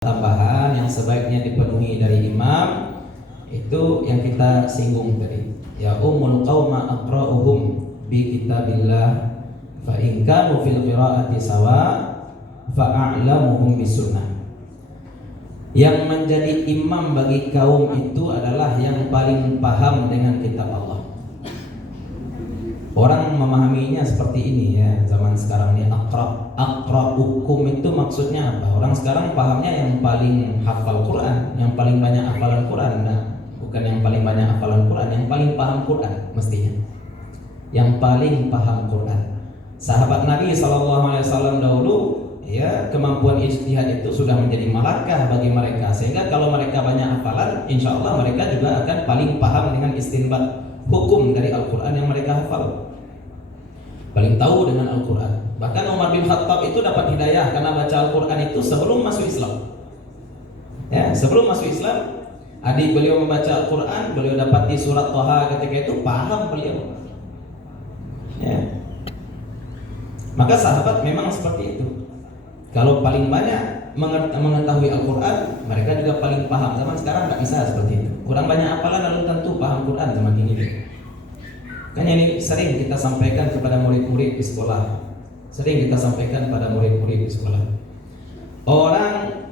Tambahan yang sebaiknya dipenuhi dari imam itu yang kita singgung tadi. Ya ummul qauma aqra'uhum bi kitabillah fa in kanu fil qira'ati sawa fa a'lamuhum bis sunnah. Yang menjadi imam bagi kaum itu adalah yang paling paham dengan kitab Allah. Orang memahaminya seperti ini ya, zaman sekarang ini aqra hukum itu maksudnya apa? Orang sekarang pahamnya yang paling hafal Quran, yang paling banyak hafalan Quran. Nah, bukan yang paling banyak hafalan Quran, yang paling paham Quran mestinya. Yang paling paham Quran. Sahabat Nabi SAW dahulu ya, kemampuan ijtihad itu sudah menjadi malakah bagi mereka, sehingga kalau mereka banyak hafalan, insya Allah mereka juga akan paling paham dengan istinbat hukum dari Al-Quran yang mereka hafal, paling tahu dengan Al-Quran. Bahkan Umar bin Khattab itu dapat hidayah karena baca Al-Quran itu sebelum masuk Islam ya, sebelum masuk Islam adik beliau membaca Al-Quran, beliau dapat di surat Thaha ketika itu paham beliau ya. Maka sahabat memang seperti itu, kalau paling banyak mengetahui Al-Quran, mereka juga paling paham. Zaman sekarang nggak bisa seperti itu, kurang banyak hafalan lalu tentu paham Quran zaman ini. Kan ini sering kita sampaikan kepada murid-murid di sekolah, sering kita sampaikan pada murid-murid di sekolah. Orang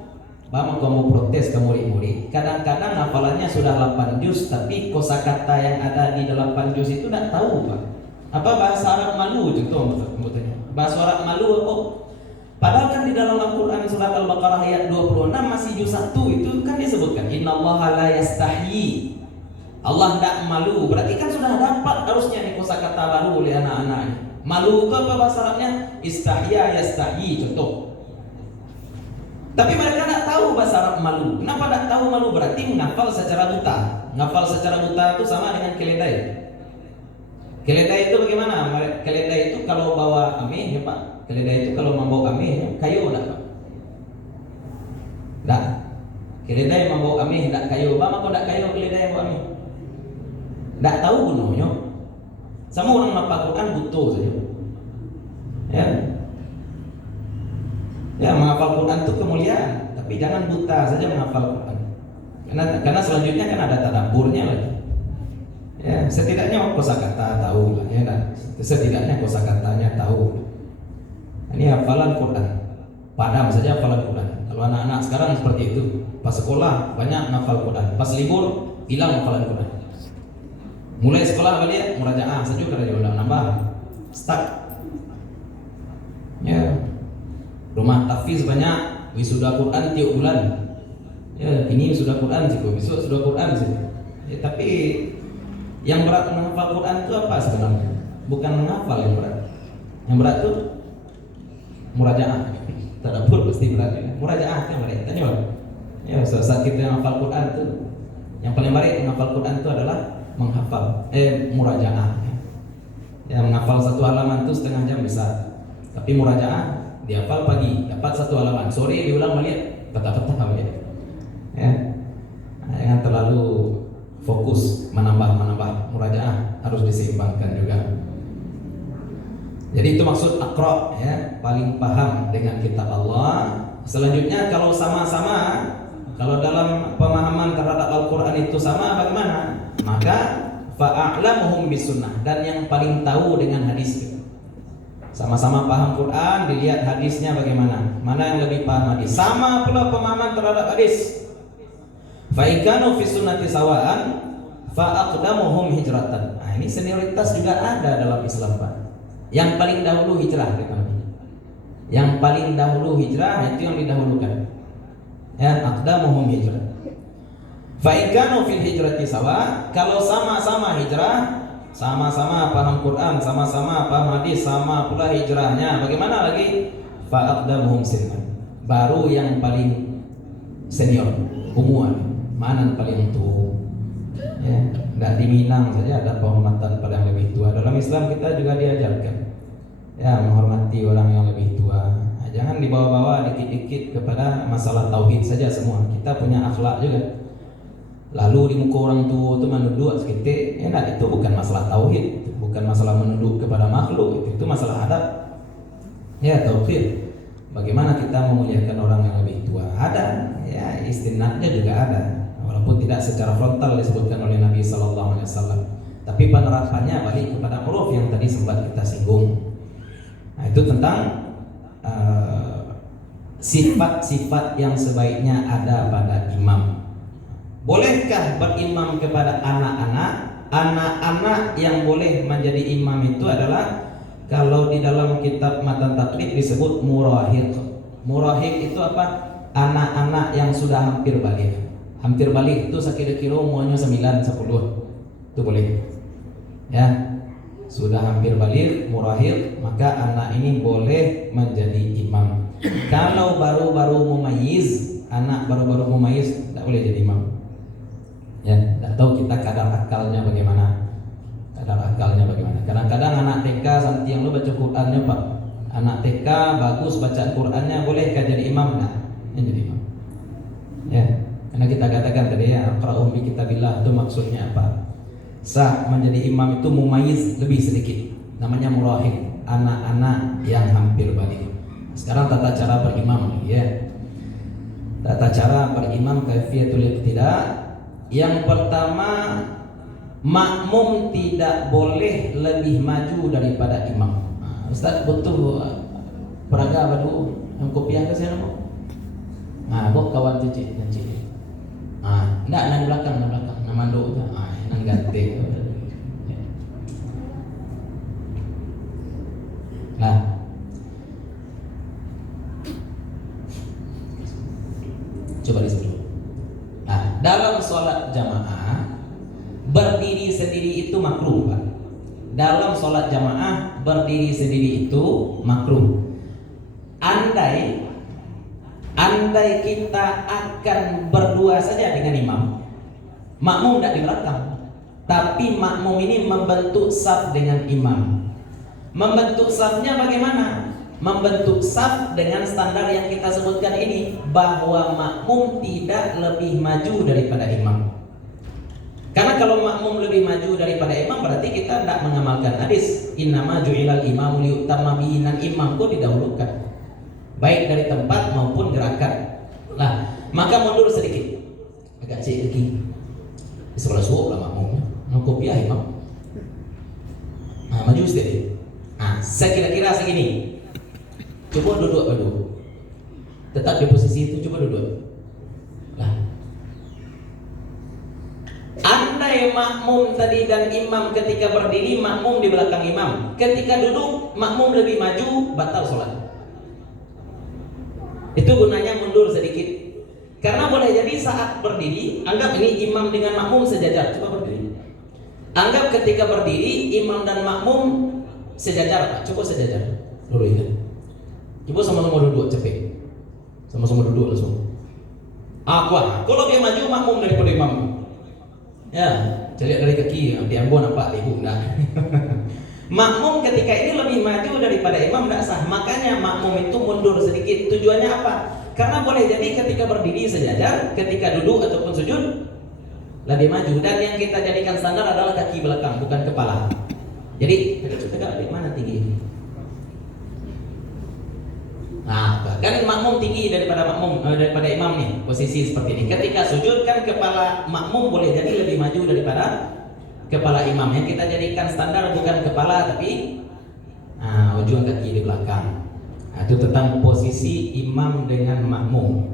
kamu protes ke murid-murid, kadang-kadang hafalannya sudah 8 juz, tapi kosakata yang ada di 8 juz itu tidak tahu Pak. Apa bahasa Arab malu contoh sebutnya. Bahasa Arab malu apa? Padahal kan di dalam Al-Quran surat Al-Baqarah ayat 26 masih juz 1 itu kan disebutkan innallaha la yastahyi, Allah tidak malu. Berarti kan sudah dapat harusnya nih kosakata baru oleh anak-anak. Malu itu apa bahasa Arabnya? Istahya yastahyi contoh. Tapi mereka tidak tahu bahasa Arab malu. Kenapa tidak tahu malu? Berarti menghafal secara buta. Menghafal secara buta itu sama dengan keledai. Keledai itu bagaimana? Keledai itu kalau bawa amih ya Pak. Keledai itu kalau membawa amih kayu enggak Pak? Enggak. Keledai membawa amih enggak kayu. Bapak kok enggak kayu keledai bawa amih? Enggak tahu gunanya. Sama orang menghafal Quran butuh saja. Ya. Ya, menghafal Quran itu kemuliaan, tapi jangan buta saja menghafal Quran. Karena selanjutnya kan ada tadabburnya lagi. Ya, setidaknya kosakata tahu lah ya kan. Setidaknya kosakatanya tahu. Ini hafalan Quran. Padam saja hafalan Quran. Kalau anak-anak sekarang seperti itu, pas sekolah banyak hafal Quran, pas libur hilang hafalan Quran. Mulai sekolah balik murajaah saja karena dia udah nambah stuck. Ya. Rumah tahfiz banyak, wisuda Quran tiap bulan. Ya, ini wisuda Quran sih, besok wisuda Quran sih. Ya, tapi yang berat menghafal Quran itu apa sebenarnya? Bukan menghafal yang berat. Yang berat itu murajaah. Tadabbur pasti berat ya. Murajaah yang berat. Tanya Pak. Ya, saat kita menghafal Quran itu yang paling baik menghafal Quran itu adalah menghafal murajaah. Ya, menghafal satu halaman itu setengah jam bisa. Tapi murajaah dihafal pagi, dapat satu halaman, sore diulang balik, petah-petah balik. Ya. Nah, jangan terlalu fokus menambah murajaah, harus diseimbangkan juga. Jadi itu maksud aqra ya, paling paham dengan kitab Allah. Selanjutnya kalau sama-sama, kalau dalam pemahaman terhadap Al-Quran itu sama bagaimana? Maka fa'a'lamuhum bisunnah, dan yang paling tahu dengan hadis. Sama-sama paham Quran, dilihat hadisnya bagaimana. Mana yang lebih paham hadis? Sama pula pemahaman terhadap hadis. Fa ikanu fi sunnati sawaan fa aqdamuhum hijratan. Nah, ini senioritas juga ada dalam Islam Pak. Yang paling dahulu hijrah kita namanya. Yang paling dahulu hijrah itu yang didahulukan. Ya, aqdamuhum hijrah. Fa ikanu fil hijrati sawa, kalau sama-sama hijrah, sama-sama paham Quran, sama-sama paham hadis, sama pula hijrahnya. Bagaimana lagi? Fa'aqdamuhum sinnan, baru yang paling senior, umuan. Mana yang paling tua? Ya, enggak di Minang saja ada penghormatan pada yang lebih tua. Dalam Islam kita juga diajarkan ya, menghormati orang yang lebih tua. Nah, jangan dibawa-bawa dikit-dikit kepada masalah tauhid saja semua. Kita punya akhlak juga. Lalu di muka orang tua itu menunduk sekitik, ya nah, itu bukan masalah tauhid, itu bukan masalah menunduk kepada makhluk, itu masalah adab. Ya, tauhid. Bagaimana kita memuliakan orang yang lebih tua? Ada istinadnya juga ada, walaupun tidak secara frontal disebutkan oleh Nabi Sallallahu Alaihi Wasallam. Tapi penerapannya balik kepada huruf yang tadi sempat kita singgung. Nah, itu tentang sifat-sifat yang sebaiknya ada pada imam. Bolehkah berimam kepada anak-anak? Anak-anak yang boleh menjadi imam itu adalah kalau di dalam kitab Matan Taklid disebut murahiq. Murahiq itu apa? Anak-anak yang sudah hampir balik. Hampir balik itu sekira-kira umurnya 9, 10. Itu boleh. Ya. Sudah hampir balik, murahiq, maka anak ini boleh menjadi imam. Kalau baru-baru mumayyiz, anak baru-baru mumayyiz tidak boleh jadi imam. Ya, tidak tahu kita kadar akalnya bagaimana. Kadang-kadang anak TK santi yang lu baca Qur'annya Pak. Anak TK bagus baca Qur'annya, bolehkah jadi imam? Nah, ini jadi imam. Ya, karena kita katakan tadi ya, aqra'u bi kitabillah itu maksudnya apa? Sah menjadi imam itu mumayyiz lebih sedikit. Namanya murahiq, anak-anak yang hampir balik. Sekarang tata cara berimam ya. Tata cara berimam kaifiyatul iqtida. Yang pertama, makmum tidak boleh lebih maju daripada imam. Ustaz betul peraga badu yang kopiah ke sana mau. Nah, kok kawan cicit. Enggak nang belakang, nang manduk tu. Nang ganti. Nah. Coba disebut. Nah, dalam sholat jamaah berdiri sendiri itu makruh, Pak. Dalam sholat jamaah berdiri sendiri itu makruh. Andai kita akan berdua saja dengan imam, makmum tidak di belakang, tapi makmum ini membentuk saf dengan imam. Membentuk safnya bagaimana? Membentuk saf dengan standar yang kita sebutkan ini, bahwa makmum tidak lebih maju daripada imam. Karena kalau makmum lebih maju daripada imam, berarti kita tidak mengamalkan hadis innama ju'ilal imamu liyutamma bihi, dan imam itu didahulukan baik dari tempat maupun gerakan. Nah, maka mundur sedikit, agak cek lagi di sebelah suap lah makmumnya, mau kopiah imam. Nah, maju sedikit. Nah, sekira-kira segini. Coba duduk dulu. Tetap di posisi itu, coba duduk. Lah. Andai makmum tadi dan imam ketika berdiri, makmum di belakang imam. Ketika duduk, makmum lebih maju, batal sholat. Itu gunanya mundur sedikit. Karena boleh jadi saat berdiri, anggap ini imam dengan makmum sejajar. Coba berdiri. Anggap ketika berdiri, imam dan makmum sejajar, Pak. Coba sejajar. Dulu ingat. Coba sama-sama duduk cepet. Sama-sama duduk langsung. Kuat. Kalau dia maju makmum daripada imam. Ya, cari dari kaki, di Ambon nampak ibu enggak. Makmum ketika ini lebih maju daripada imam enggak sah. Makanya makmum itu mundur sedikit. Tujuannya apa? Karena boleh jadi ketika berdiri sejajar, ketika duduk ataupun sujud lebih maju. Dan yang kita jadikan standar adalah kaki belakang, bukan kepala. Jadi tegak di mana tinggi? Nah, kan makmum tinggi daripada imam nih, posisi seperti ini. Ketika sujud kan kepala makmum boleh jadi lebih maju daripada kepala imam. Yang kita jadikan standar bukan kepala tapi ujung kaki di belakang. Nah, itu tentang posisi imam dengan makmum.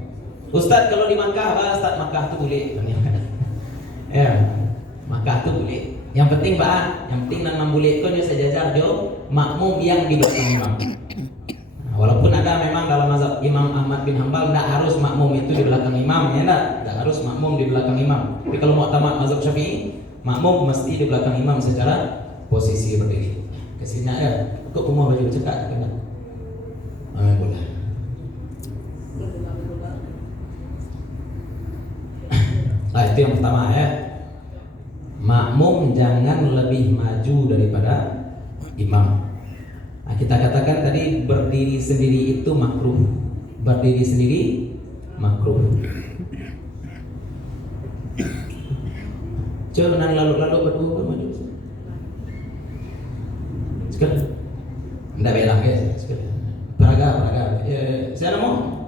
Ustaz kalau di Makkah, Ustaz Makkah itu boleh. Ya, Makkah itu boleh. Yang penting Pak, yang penting nan membolehkan yo sejajar jo makmum yang di belakang imam. Walaupun ada memang dalam mazhab Imam Ahmad bin Hanbal tidak harus makmum itu di belakang imam, ya tidak harus makmum di belakang imam. Tapi kalau mu'tamad mazhab Syafi'i, makmum mesti di belakang imam secara posisi berdiri. Kesini ya, kok semua baju cekak kena. Boleh. Nah, itu yang pertama ya. Makmum jangan lebih maju daripada imam. Nah, kita katakan tadi berdiri sendiri itu makruh. Berdiri sendiri makruh. Jangan lalu-lalu berdua maju. Sekali. Enggak belah guys, sekali. Peraga. Saya mau.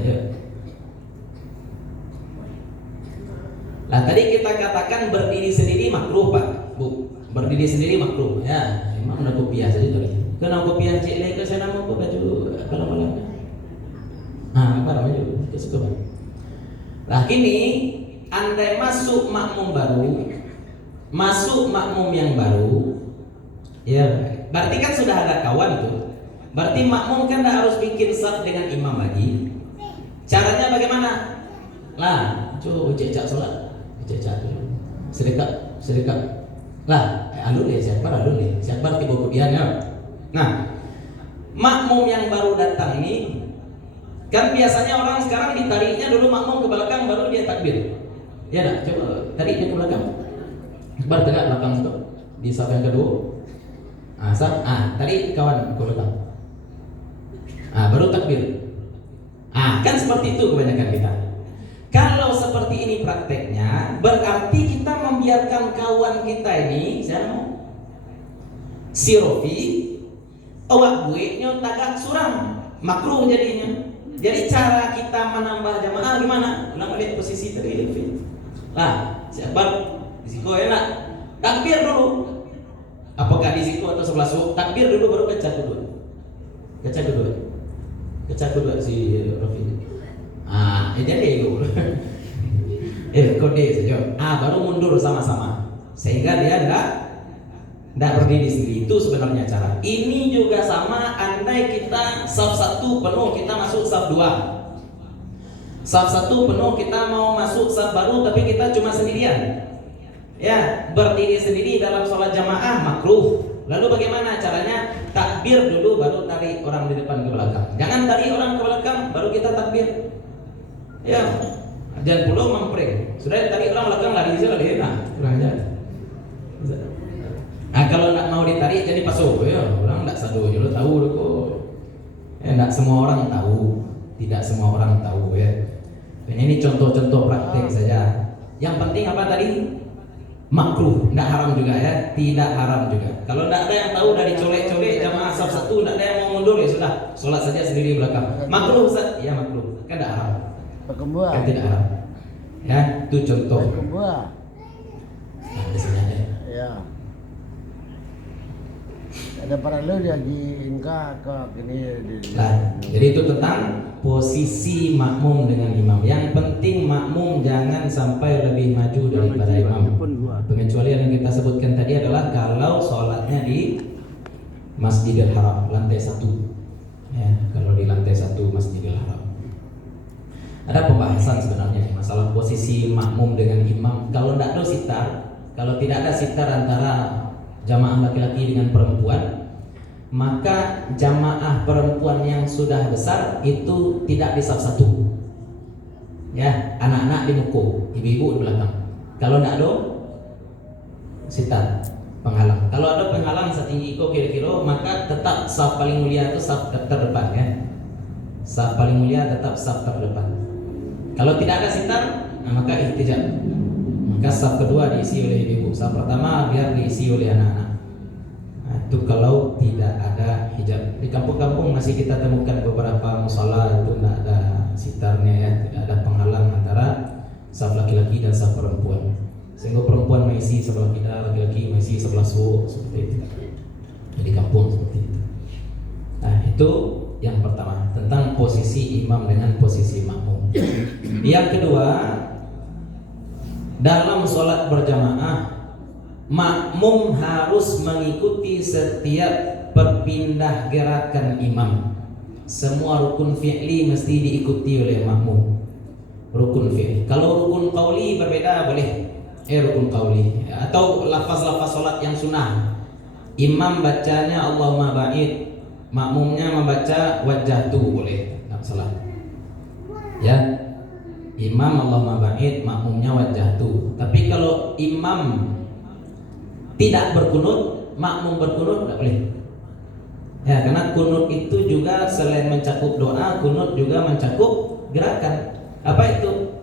Ya. tadi kita katakan berdiri sendiri makruh Pak, Bu. Berdiri sendiri makruh. Ya, imam nak kopiah saja tadi. Kena kopiah cik lek ke sana mau baju apa namanya? Apa namanya? Suka Pak. Nah, kini andai masuk makmum yang baru, ya berarti kan sudah ada kawan tuh. Berarti makmum kan tidak harus bikin saf dengan imam lagi. Caranya bagaimana? Lah, coba cecak sholat, cecak dulu, sedekat. Lah, alun deh, siapa tiba kebiannya. Nah, makmum yang baru datang ini, kan biasanya orang sekarang ditariknya dulu makmum ke belakang baru dia takbir. Ya dah, coba tariknya ke belakang. Bar tegak belakang stop. Di saf yang kedua. Tarik kawan ke belakang. Baru takbir. Kan seperti itu kebanyakan kita. Kalau seperti ini prakteknya, berarti kita membiarkan kawan kita ini, si Rofi, awak buitnya tagak suram, makruh jadinya. Jadi cara kita menambah jamaah gimana? Ulang balik posisi tadi Rofi. Lah, siapa risiko enak? Takbir dulu. Apakah di situ atau sebelah suku? Takbir dulu baru baca kedua si Rofi. Jadi itu. Kode saja. Baru mundur sama-sama. Sehingga dia tidak berdiri sendiri. Itu sebenarnya cara. Ini juga sama andai kita saf 1 penuh kita masuk saf 2. Saf 1 penuh kita mau masuk saf baru tapi kita cuma sendirian. Ya, berdiri sendiri dalam sholat jamaah makruh. Lalu bagaimana caranya? Takbir dulu baru tarik orang di depan ke belakang. Jangan tarik orang ke belakang baru kita takbir. Ya, jangan pula mempreng. Sudah tarik orang belakang lari saja lari. Kurang ajar. Kalau nak mau ditarik jadi pasuk ya. Orang tak sadu je lo tahu kok. Tak semua orang tahu. Tidak semua orang tahu ya. Ini contoh-contoh praktek saja. Yang penting apa tadi? Makruh, tidak haram juga ya, tidak haram juga. Kalau tidak ada yang tahu dari colek-colek jamaah saf 1, tidak ada yang mau mundur ya sudah, sholat saja sendiri belakang. Makruh Ustaz, ya makruh, kan tidak haram. Kan tidak haram. Ya, itu contoh. Di sini aja. Ya. Ada paralel dia di Inka ke gini. Jadi itu tentang posisi makmum dengan imam. Yang penting makmum jangan sampai lebih maju daripada imam. Pengecualian yang kita sebutkan tadi adalah kalau sholatnya di Masjidil Haram lantai 1. Ya, kalau di lantai 1 Masjidil Haram. Ada pembahasan sebenarnya masalah posisi makmum dengan imam. Kalau tidak ada sitar, kalau tidak ada sitar antara jamaah laki-laki dengan perempuan, maka jamaah perempuan yang sudah besar itu tidak di saf 1. Ya, anak-anak di muka, ibu-ibu di belakang. Kalau tidak ada sitar penghalang. Kalau ada penghalang setinggi itu kira-kira, maka tetap saf paling mulia itu saf terdepan ya. Saf paling mulia tetap saf terdepan. Kalau tidak ada sitar, maka ihtijab. Maka saf kedua diisi oleh ibu, saf pertama biar diisi oleh anak-anak. Itu kalau tidak ada hijab. Di kampung-kampung masih kita temukan beberapa musala itu tidak ada sitarnya ya, tidak ada penghalang antara saf laki-laki dan saf perempuan. Sehingga perempuan mengisi sebelah kita, laki-laki mengisi sebelah suku seperti itu. Di kampung seperti itu. Nah, itu yang pertama tentang posisi imam dengan posisi makmum. Yang kedua, dalam sholat berjamaah makmum harus mengikuti setiap perpindah gerakan imam. Semua rukun fi'li mesti diikuti oleh makmum. Rukun fi'li. Kalau rukun qauli berbeda boleh. Rukun qauli atau lafaz-lafaz sholat yang sunnah. Imam bacanya Allahumma ba'id, makmumnya membaca wajjahtu boleh, tak salah. Ya. Imam Allahumma ba'id, makmumnya wajjahtu. Tapi kalau imam tidak berkunut, makmum berkunut tidak boleh. Ya, karena kunut itu juga selain mencakup doa, kunut juga mencakup gerakan. Apa itu?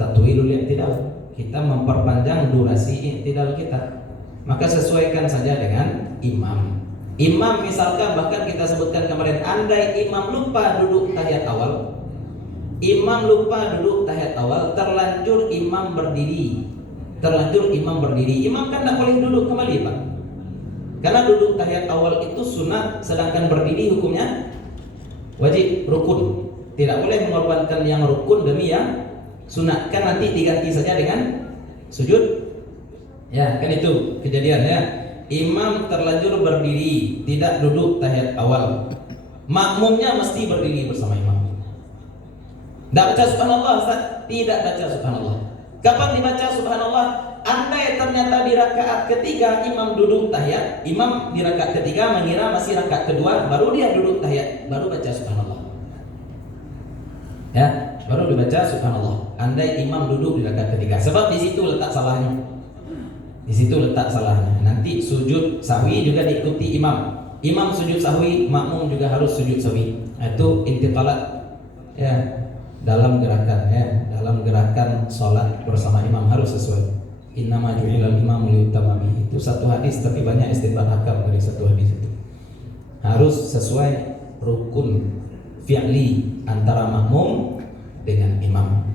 Tatwilul i'tidal. Kita memperpanjang durasi i'tidal kita. Maka sesuaikan saja dengan imam. Imam misalkan bahkan kita sebutkan kemarin, andai imam lupa duduk tahiyat awal, terlanjur imam berdiri terlanjur imam berdiri, imam kan tidak boleh duduk kembali Pak, karena duduk tahiyat awal itu sunat, sedangkan berdiri hukumnya wajib, rukun. Tidak boleh mengorbankan yang rukun demi yang sunat, kan nanti diganti saja dengan sujud. Ya kan itu kejadian ya. Imam terlanjur berdiri, tidak duduk tahiyat awal, makmumnya mesti berdiri bersama imam. Tidak baca subhanallah Ustaz? Tidak baca subhanallah. Kapan dibaca subhanallah? Andai ternyata di rakaat ketiga imam duduk tahiyat, imam di rakaat ketiga mengira masih rakaat kedua, baru dia duduk tahiyat, baru baca subhanallah. Ya, baru dibaca subhanallah. Andai imam duduk di rakaat ketiga, sebab di situ letak salahnya. Di situ letak salahnya. Nanti sujud sahwi juga diikuti imam. Imam sujud sahwi, makmum juga harus sujud sahwi. Itu intiqalat ya, dalam gerakan ya, dalam gerakan sholat bersama imam harus sesuai. Innama ju'ilal imamu liyutamma bihi. Itu satu hadis, tapi banyak istinbat hakam dari satu hadis itu. Harus sesuai rukun fi'li antara makmum dengan imam.